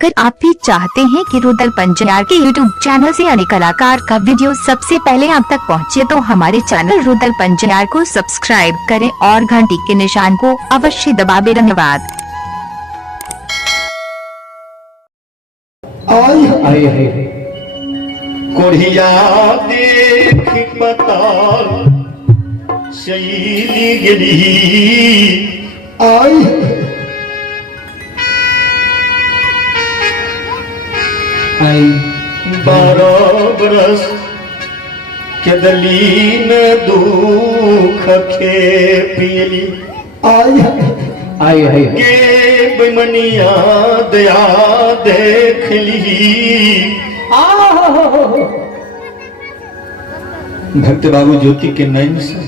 अगर आप भी चाहते हैं कि रुदल पंचार के यूट्यूब चैनल से अन्य कलाकार का वीडियो सबसे पहले आप तक पहुंचे, तो हमारे चैनल रुदल पंचार को सब्सक्राइब करें और घंटी के निशान को अवश्य दबाएं। धन्यवाद। कोढ़िया देख पताल शैली गिरी आई 12 बरस के दलीन दुख के पीली आई के बेमनिया दया देख ली। भक्त बाबू ज्योति के नयन से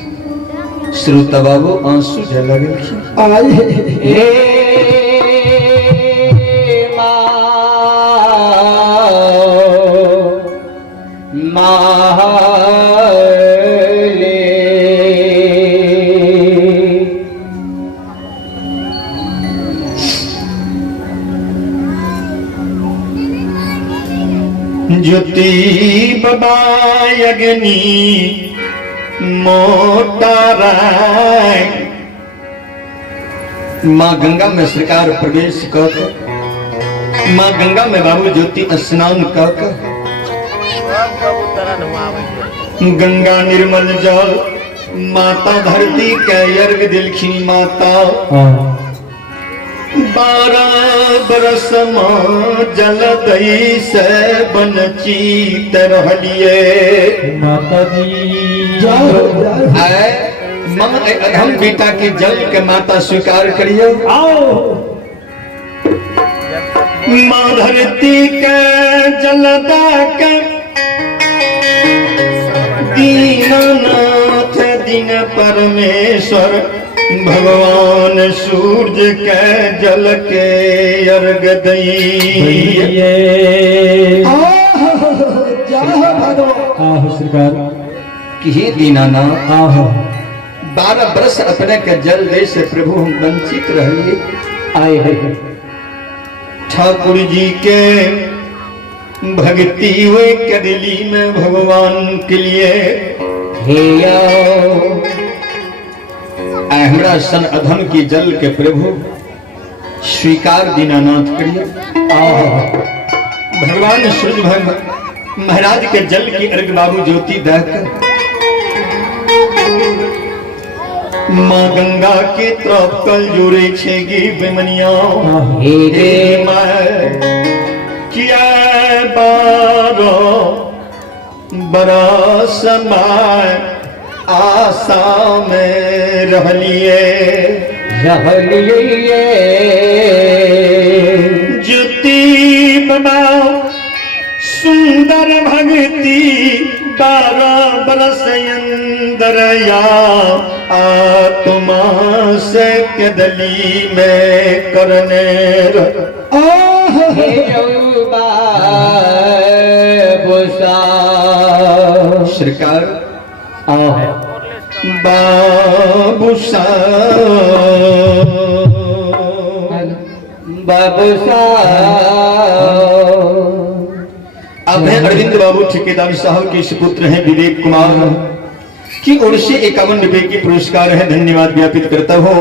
श्रोता बाबू आंसू झल ज्योति बाबा अग्नि मोटा राय माँ गंगा में सरकार प्रवेश कर माँ गंगा में बाबू ज्योति स्नान कर गंगा निर्मल जल माता धरती के अर्घ दिलखिन माता 12 बरस जल दई से बनचीत रहलिए माता जी। हम बेटा के जल के माता स्वीकार करियो। माँ धरती के जल के दीननाथ दिन परमेश्वर भगवान सूरज के जल के अर्घ दइए। सरकार की दीनानाथ 12 बरस अपने के जल दे से प्रभु हम वंचित रहिए आए हैं। ठाकुर जी के भक्ति हुए कदली में भगवान के लिए हमरा सन अधम की जल के प्रभु स्वीकार दीनानाथ करिए। भगवान सूर्य महाराज के जल की अर्घ बाबू ज्योति दहकर माँ गंगा के तरफ कल जोड़े छेगी बेमनिया किया 12 बरस आशा में रहलिए ज्योति बाबा सुंदर भक्ति 12 बरस अंदर या आत्मा से कदली में करने सरकार बाबू अब है अरविंद बाबू ठेकेदार साहब के सुपुत्र हैं विवेक कुमार की ओर से 51 रुपए की पुरस्कार है। धन्यवाद ज्ञापित करता हो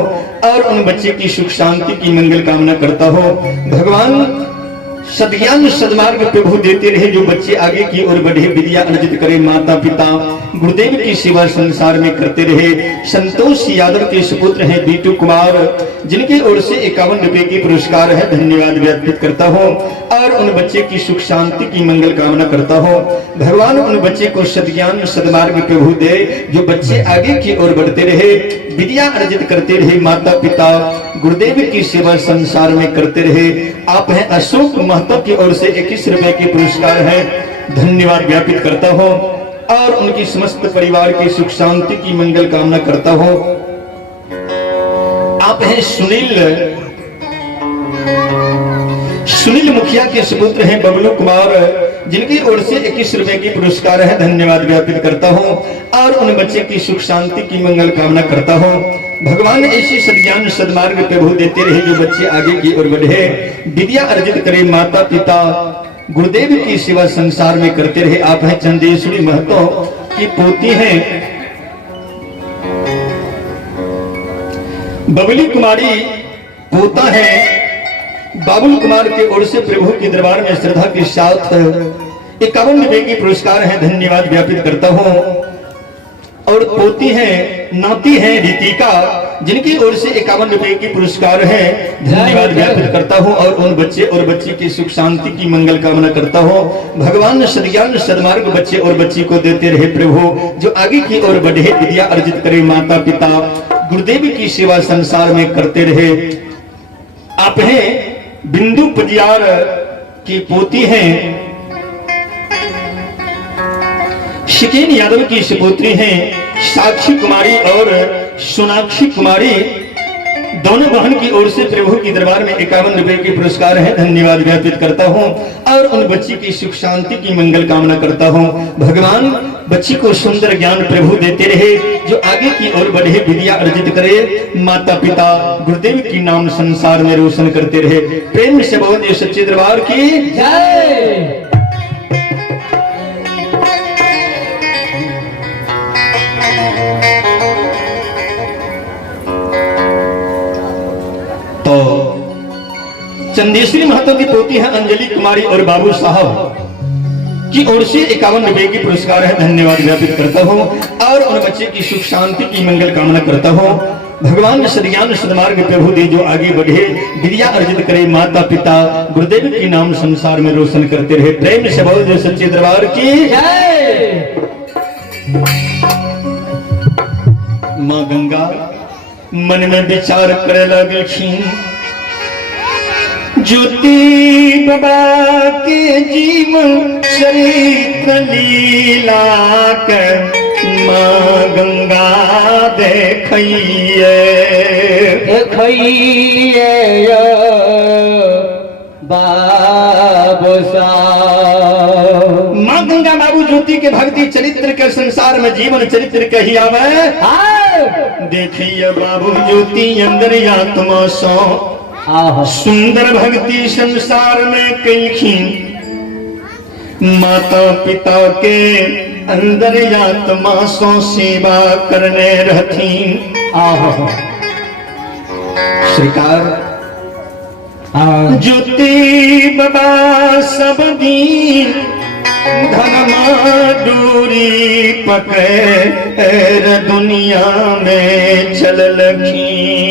और उन बच्चे की सुख शांति की मंगल कामना करता हो। भगवान सद्ज्ञान सद्मार्ग प्रभु देते रहे, जो बच्चे आगे की ओर बढ़े, विद्या अर्जित करे, माता पिता गुरुदेव की सेवा संसार में करते रहे। संतोष यादव के सुपुत्र हैं बीटू कुमार, जिनकी ओर से 51 रुपए की पुरस्कार है। धन्यवाद व्यतीत करता हूँ और उन बच्चे की सुख शांति की मंगल कामना करता हूँ। भगवान उन बच्चे को सद्ज्ञान सद्मार्ग प्रभु दे, जो बच्चे आगे की ओर बढ़ते रहे, विद्या अर्जित करते रहे, माता पिता गुरुदेव की सेवा संसार में करते रहे। आप हैं अशोक महतो की ओर से 21 रुपए की पुरस्कार है। धन्यवाद ज्ञापित करता हूँ और उनकी समस्त परिवार की सुख शांति की मंगल कामना करता हूँ। आप हैं सुनील मुखिया के सुपुत्र हैं बबलू कुमार, जिनकी ओर से 21 रुपए की पुरस्कार है। धन्यवाद ज्ञापित करता हूँ और उन बच्चे की सुख शांति की मंगल कामना करता हूँ। भगवान ऐसी सद्ज्ञान सद्मार्ग प्रभु देते रहे जो बच्चे आगे की ओर बढ़े, विद्या अर्जित करे, माता पिता गुरुदेव की सेवा संसार में करते रहे। आप हैं चंदेश्वरी महतो की पोती हैं बबली कुमारी, पोता है बाबुल कुमार के ओर से प्रभु के दरबार में श्रद्धा के साथ 51 रुपए की पुरस्कार है, धन्यवाद ज्ञापित करता हूँ। और पोती है नाती है रितिका, जिनकी ओर से 51 रुपए की पुरस्कार है, धन्यवाद ज्ञापित करता हूँ। और उन बच्चे और बच्ची की सुख शांति की मंगल कामना करता हूँ। भगवान सद्ज्ञान सद्मार्ग बच्चे और बच्ची को देते रहे प्रभु, जो आगे की ओर बढ़े, विद्या अर्जित करे, माता पिता गुरुदेव की सेवा संसार में करते रहे। आप हैं बिंदु पदियार की पोती हैं, शिकेन यादव की सुपुत्री हैं साक्षी कुमारी और सोनाक्षी कुमारी, दोनों बहन की ओर से प्रभु की दरबार में 51 रुपए के पुरस्कार है, धन्यवाद ज्ञापित करता हूँ। और उन बच्ची की सुख शांति की मंगल कामना करता हूँ। भगवान बच्ची को सुंदर ज्ञान प्रभु देते रहे, जो आगे की ओर बढ़े, विद्या अर्जित करे, माता पिता गुरुदेव की नाम संसार में रोशन करते रहे। प्रेम से बोलिए सच्चे दरबार की जय। तो चंदेश्वरी महतो की पोती है अंजलि कुमारी और बाबू साहब की ओर से 51 रुपए की पुरस्कार है, धन्यवाद ज्ञापित करता हूँ। और उन बच्चे की सुख शांति की मंगल कामना करता हूँ। भगवान सद्ज्ञान सद्मार्ग प्रभु दे, जो आगे बढ़े, विद्या अर्जित करे, माता पिता गुरुदेव की नाम संसार में रोशन करते रहे। प्रेम से बोल जो सच्चे दरबार की जय। माँ गंगा मन में विचार करे लगी, ज्योति बाबा के जीवन चरित्र लीला कर माँ गंगा देखिए बाबू साहब। माँ गंगा बाबू ज्योति के भक्ति चरित्र के संसार में जीवन चरित्र कही आवे। देखिए बाबू ज्योति अंदर आत्मा सो सुंदर भक्ति संसार में कई, माता पिता के अंदर आत्मा सो सेवा करने रहती। सरकार ज्योति बाबा सब दीन धर्मा दूरी पकड़े दुनिया में चल लखिनिए।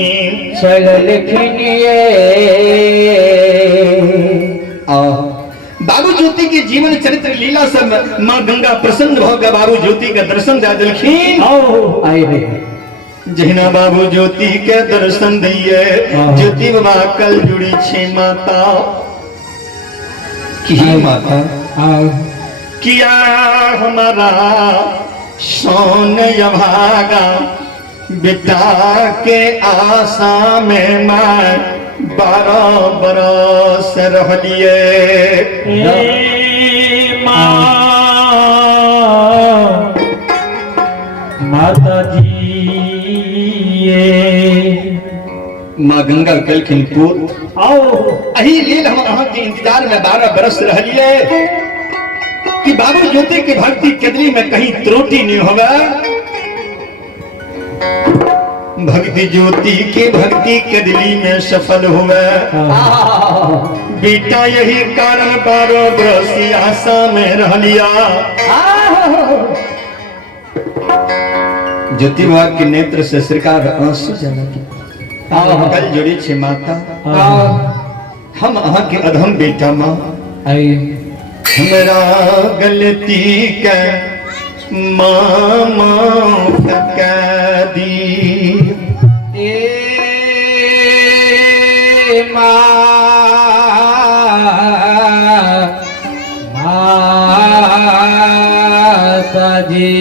बाबू ज्योति के जीवन चरित्र लीला से माँ गंगा प्रसन्न होकर बाबू ज्योति का दर्शन दे दिलखीन। जहिना बाबू ज्योति के दर्शन दिए, ज्योति बाबा कल जुड़ी छे माता की माता किया हमारा सोन भागा, बेटा के आशा में मैं 12 बरस रह लिए। माता जी माँ गंगा कलखिन पुत आओ, अही लेल हम अहाँ के इंतजार में 12 बरस रह लिए कि बाबू ज्योति की भक्ति कदली में कहीं त्रुटि नहीं होगा। भक्ति ज्योति के भक्ति कदली में सफल हुआ। बेटा यही कारण 12 बरस आशा में रह लिया। ज्योति बाबा के नेत्र से सरकार आंसू कल जोड़ी छे माता, हम अहाँ के अधम बेटा माँ, हमरा गलती के माफ कर दी। माता जी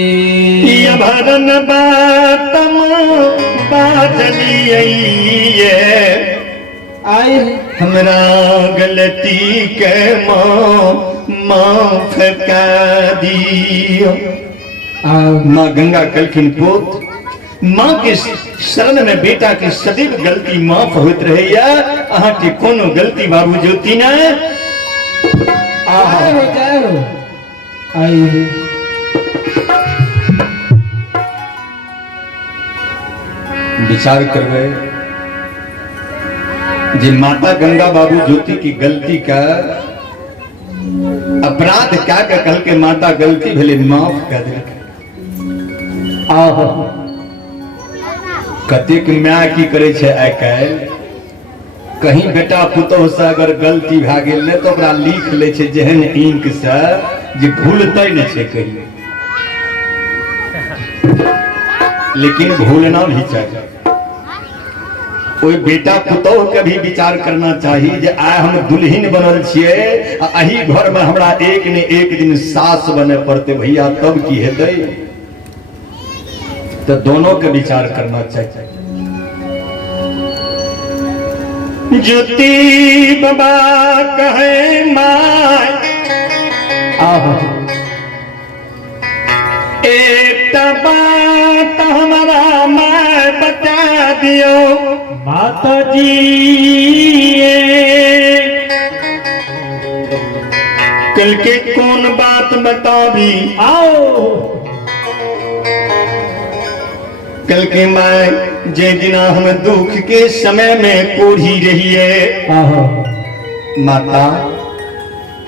भरन बातम बादलिए आई, हमरा गलती के माफ कर दियो। माँ गंगा कलखिन पुत माँ के शरण में बेटा की सदैव गलती माफ होत रहे या अहाँ के कोनो गलती बाबू ज्योति न जाओ आई विचार करवे जी माता गंगा बाबू ज्योति की गलती का अपराध क्या का कल के माता गलती भले माफ कर दे कतेक माय की करे छे आइ काल्हि कहीं बेटा पुतोह से अगर गलती भए गेल ने तो ओकरा लिख ले छे जेहन इंक से जे भूलतै नहीं छे कहीं लेकिन भूलना भी चाहिए कोई बेटा पुतोह के भी विचार करना चाहिए जे आइ हम दुल्हन बनल छिए अही घर में हमरा एक ने एक दिन सास बने पड़ते भैया तब की हेतै तो दोनों के विचार करना चाहिए ज्योति बाबा कहे माय एक बात हमारा माय बता दियो माता जी कल के कौन बात बताबी आओ कल के माय जे दिना हम दुख के समय में कोढ़ी रही है माता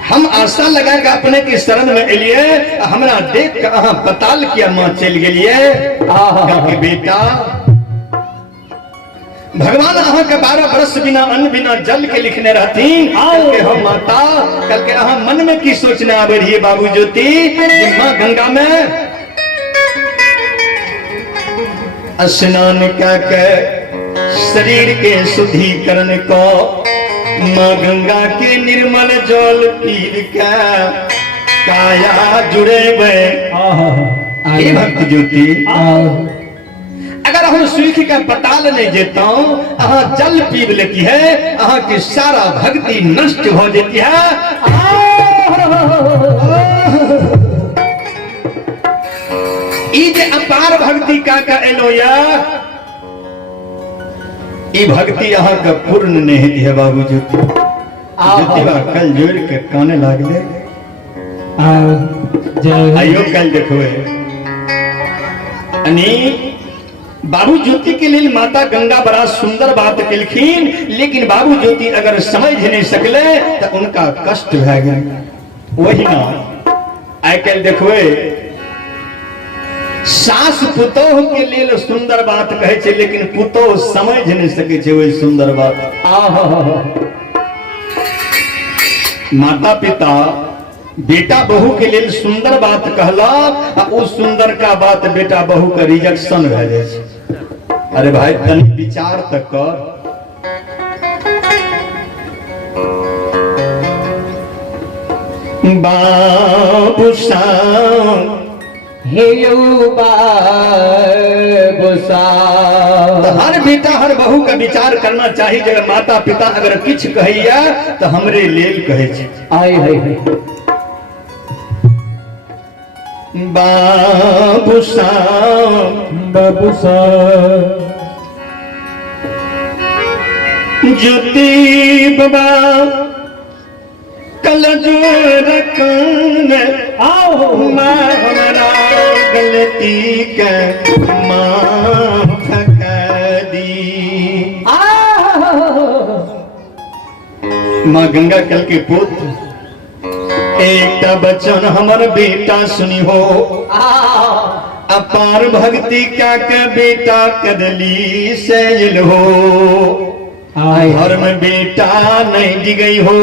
हम आशा लगा के अपने के शरण में एलिए हमरा देख के अहाँ बताल किया माँ चल गेलिए के बेटा भगवान अहाँ के 12 वर्ष बिना अन्न बिना जल के लिखने रहतीन के हम माता कल के अहाँ मन में की सोचने आवे रहिए बाबू ज्योति माँ गंगा में स्नान के शरीर के शुद्धिकरण को माँ गंगा के निर्मल जल पीर के काया जुड़े भक्त ज्योति अगर हम सूख के पताल नहीं जेता अहाँ जल पीब लेती है अहाँ की सारा भक्ति नष्ट हो जाती है अपार भक्ति का एलो या ई भक्ति यहाँ का पूर्ण नहीं है बाबू ज्योति कल जोड़ के काने लागले आइयो कल देखो बाबू ज्योति के लिए माता गंगा बड़ा सुंदर बात कलखिन लेकिन बाबू ज्योति अगर समझ नहीं सकले तो उनका कष्ट भए गया वही ना आइ कल देखो सास पुतोह के लिए सुंदर बात कहे छे लेकिन पुतोह समझ नहीं सके छे वही सुंदर बात माता पिता बेटा बहू के लिए सुंदर बात कहला उस सुंदर का बात बेटा बहू का रिजेक्शन भए जाए छे अरे भाई तनी विचार तक कर बाबू सा हर बेटा हर बहू का विचार करना चाहिए जब माता पिता अगर किछ कहिया तो हमरे लेल कहे छे आय है बाबूसा ज्योति बाबा कल जो रकन आओ माँ हमारा गलती के माफ कर दी माँ गंगा कल के पुत्र एक बचन हमर बेटा सुनी हो अपार भक्ति का के बेटा कदली सैल हो घर में बेटा नहीं दी गई हो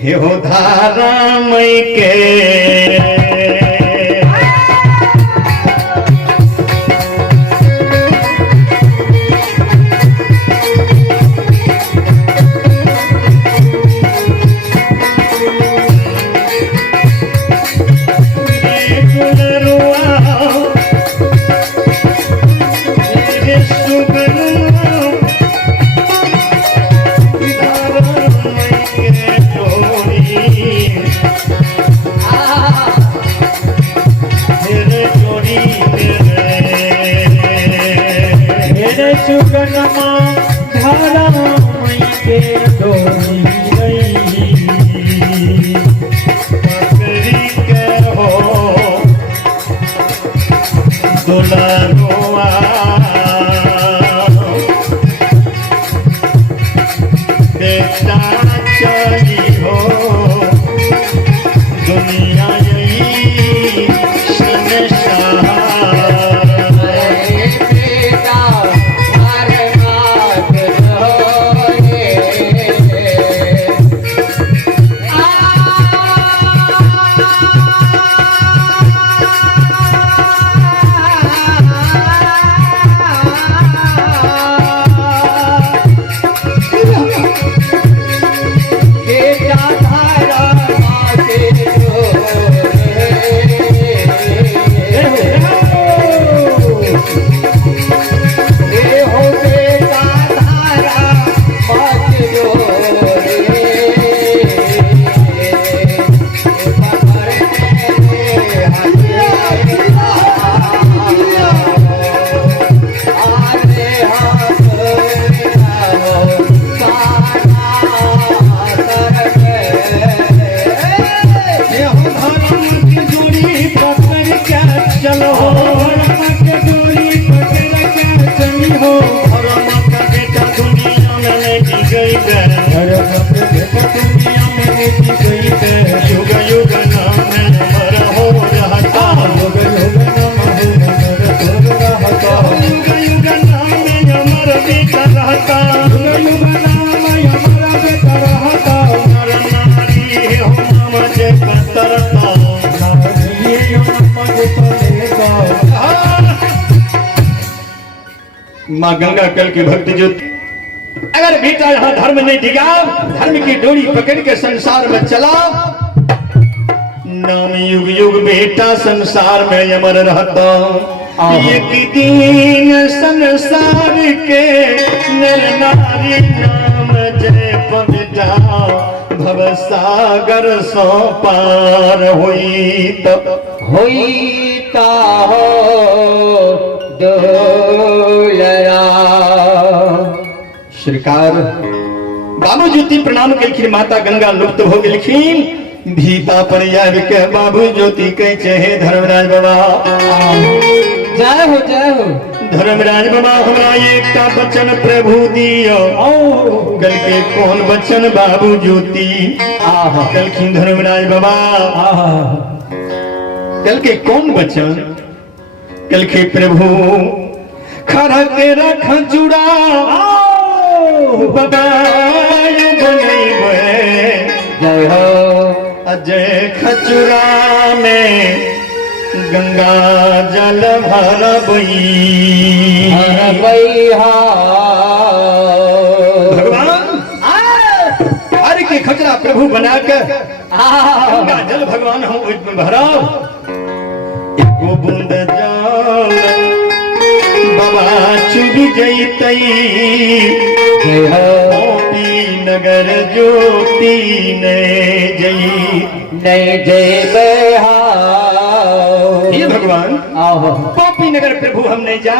हे हो धारा मई के युग युग नाम अमर हो रहता, युग युग नाम अमर बेटा रहता, नर नारी हो नाम जे पतरता। माँ गंगा कल की भक्त जो अगर बेटा यहाँ धर्म नहीं डिगा, धर्म की डोरी पकड़ के संसार में चला, नाम युग युग बेटा संसार में अमर रहता। एक दिन संसार के नर नारी नाम जय बेटा, भव सागर सो पार हुई तो हो दुलरा। सरकार बाबू ज्योति प्रणाम कलखिन, माता गंगा लुप्त हो गलखिन, भीता पर आबि के बाबू ज्योति कहे हे धर्मराज बाबा, जय हो जय हो। धर्मराज बाबा हमरा एकटा वचन प्रभु दियो। कल के कौन वचन बाबू ज्योति? कलखिन धर्मराज बाबा, कल के कौन वचन? कल के प्रभु खड़ा के रख जुड़ा जय हो। अजय खचुरा में गंगा जल भरबई। भगवान हर के खचरा प्रभु बनाकर गंगा जल भगवान हम उसमें भराओ। एको बूंद जल बाबा चुभ जैतई, नगर ज्योति ने जई ये भगवान पापी नगर प्रभु हम नहीं जा।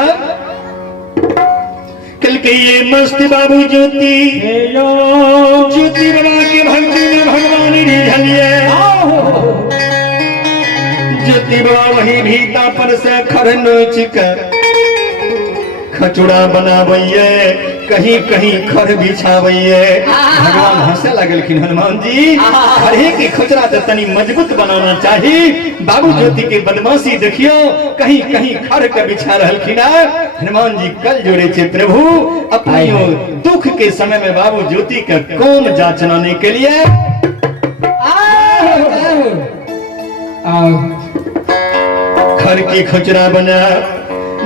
कल के ये मस्त बाबू ज्योति ज्योति बना के भक्ति में भगवान रिझलिए। ज्योति बाबा वही भीता पर से खर नोच कर खचुड़ा बनाबैये, कहीं कहीं खर बिछाबैये। भगवान हंसे लगलखिन, हनुमान जी खरे की खचरा तो तनी मजबूत बनाना चाहिए। बाबू ज्योति के बदमाशी देखियो, कहीं कहीं खर के बिछा रहलखिन। हनुमान जी कल जोड़े छे प्रभु अपनी दुख के समय में बाबू ज्योति का कौन जांचनाने के लिए खर की खचरा बना।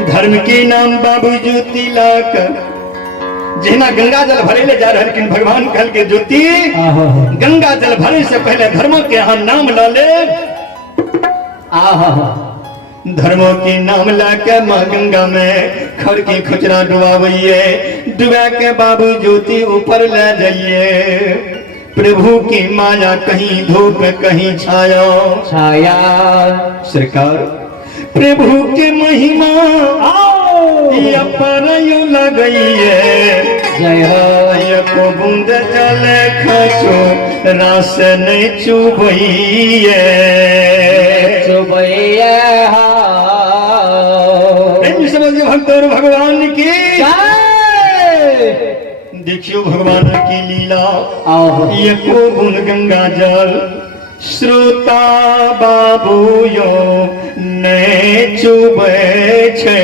धर्म के नाम बाबू ज्योति लाकर जहना गंगा जल भरे ले जा रहे, भगवान कल के ज्योति गंगा जल भरे से पहले धर्म के यहाँ नाम ला ले। धर्मों के नाम ला के माँ गंगा में खर की खचरा डुबाइए, डुबा के बाबू ज्योति ऊपर ले जाइए। प्रभु की माया कहीं धूप कहीं छाया छाया। सरकार प्रभु के महिमा पर लगइए। जय को बूंद जल खचो रास नहीं चुबइए समझिए भक्त और भगवान की देखियो भगवान की लीला। ये को बूंद गंगा जल श्रोता बाबू यो ने चुबे छे।